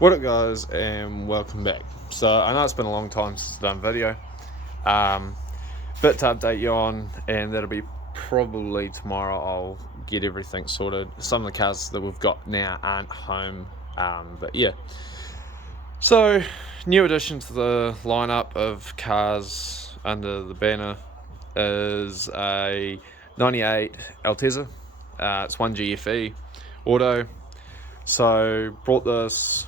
What up guys, and welcome back. So I know it's been a long time since I've done a video, bit to update you on, and that'll be probably tomorrow. I'll get everything sorted. Some of the cars that we've got now aren't home, but yeah. So new addition to the lineup of cars under the banner is a 98 Altezza. It's 1 GFE auto. So brought this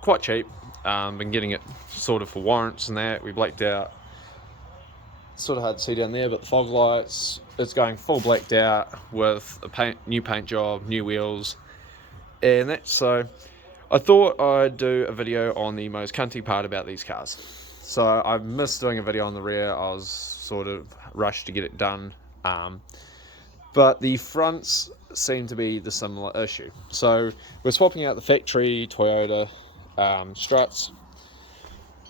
quite cheap. Been getting it sorted for warrants and that. We blacked out. Sort of hard to see down there, but the fog lights, it's going full blacked out with a new paint job, new wheels, and that. So I thought I'd do a video on the most cunty part about these cars. So I missed doing a video on the rear. I was sort of rushed to get it done. But the fronts seem to be the similar issue. So we're swapping out the factory Toyota struts,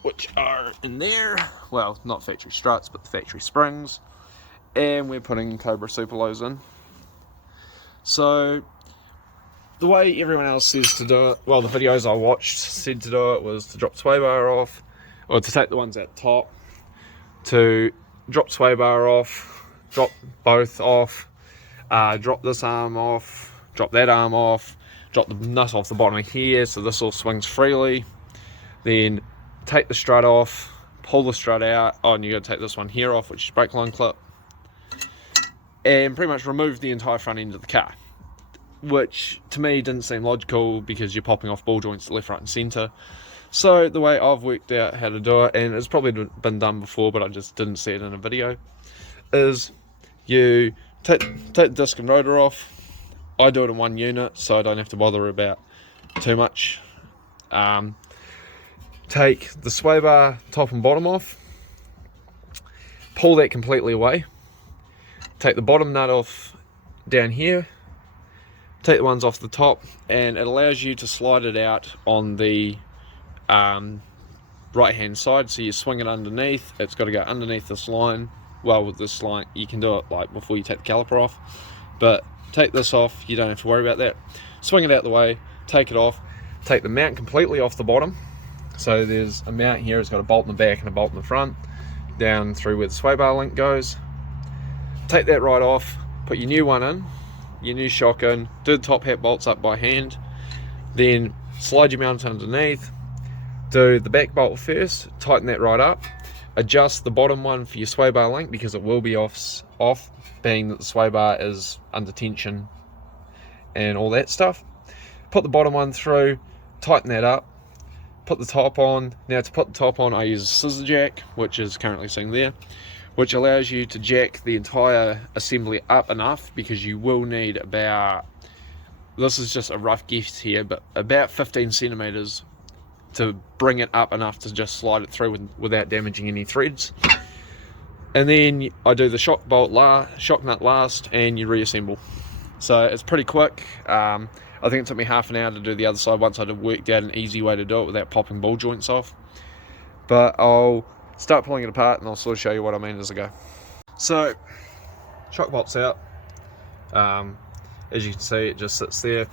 which are in there. Well, not factory struts, but the factory springs. And we're putting Cobra Super Lows in. So the way everyone else says to do it, well, the videos I watched said to do it, was to drop sway bar off, or to take the ones at the top, to drop sway bar off, drop both off, drop this arm off, drop that arm off, drop the nut off the bottom of here so this all swings freely, then take the strut off, pull the strut out. Oh, and you got to take this one here off, which is brake line clip, and pretty much remove the entire front end of the car, which to me didn't seem logical because you're popping off ball joints left, right and centre. So the way I've worked out how to do it, and it's probably been done before but I just didn't see it in a video, is you take the disc and rotor off. I do it in one unit so I don't have to bother about too much. Take the sway bar top and bottom off, pull that completely away, take the bottom nut off down here, take the ones off the top, and it allows you to slide it out on the right hand side. So you swing it underneath, it's got to go underneath this line. Well, with this line you can do it like before you take the caliper off, but take this off, you don't have to worry about that. Swing it out the way, take it off, take the mount completely off the bottom. So there's a mount here, it's got a bolt in the back and a bolt in the front, down through where the sway bar link goes. Take that right off, put your new one in, your new shock in, do the top hat bolts up by hand, then slide your mount underneath, do the back bolt first, tighten that right up, adjust the bottom one for your sway bar link because it will be off, being that the sway bar is under tension and all that stuff. Put the bottom one through, tighten that up, put the top on. Now to put the top on I use a scissor jack, which is currently sitting there, which allows you to jack the entire assembly up enough, because you will need about, this is just a rough guess here, but about 15 centimeters to bring it up enough to just slide it through without damaging any threads. And then I do the shock nut last, and you reassemble. So it's pretty quick. I think it took me half an hour to do the other side once I'd worked out an easy way to do it without popping ball joints off. But I'll start pulling it apart and I'll sort of show you what I mean as I go. So shock bolt's out. As you can see, it just sits there.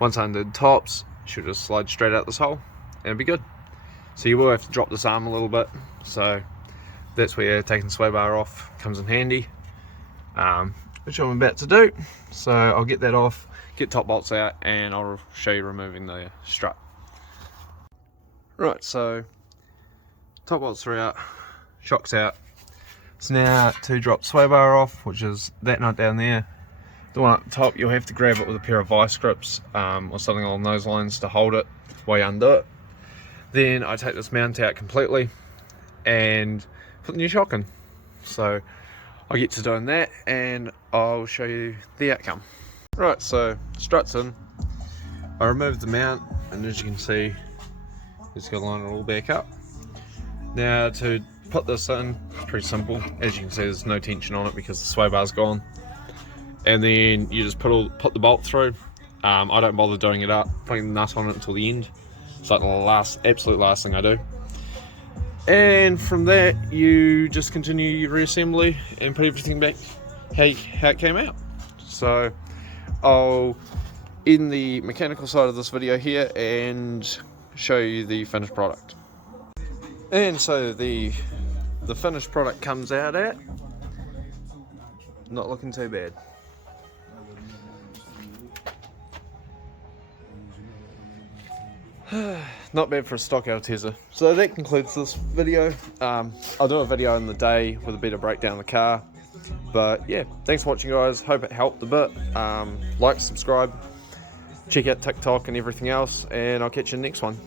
Once I undo the tops, it should just slide straight out this hole and it'll be good. So you will have to drop this arm a little bit, so that's where taking the sway bar off comes in handy, which I'm about to do. So I'll get that off, get top bolts out, and I'll show you removing the strut. Right, so top bolts are out, shock's out. So now to drop sway bar off, which is that nut down there. The one at the top, you'll have to grab it with a pair of vice grips or something along those lines to hold it while you undo it. Then I take this mount out completely and put the new shock in. So I'll get to doing that and I'll show you the outcome. Right, so struts in. I removed the mount, and as you can see, it's got to line it all back up. Now to put this in, it's pretty simple. As you can see, there's no tension on it because the sway bar's gone. And then you just put the bolt through. I don't bother doing it up, putting the nut on it until the end. It's like the absolute last thing I do. And from that, you just continue your reassembly and put everything back how it came out. So I'll end the mechanical side of this video here and show you the finished product. And so the finished product comes out at not looking too bad. Not bad for a stock altezza. So that concludes this video. I'll do a video in the day with a better breakdown of the car. But yeah, thanks for watching, guys. Hope it helped a bit. Like, subscribe, check out TikTok and everything else, and I'll catch you in the next one.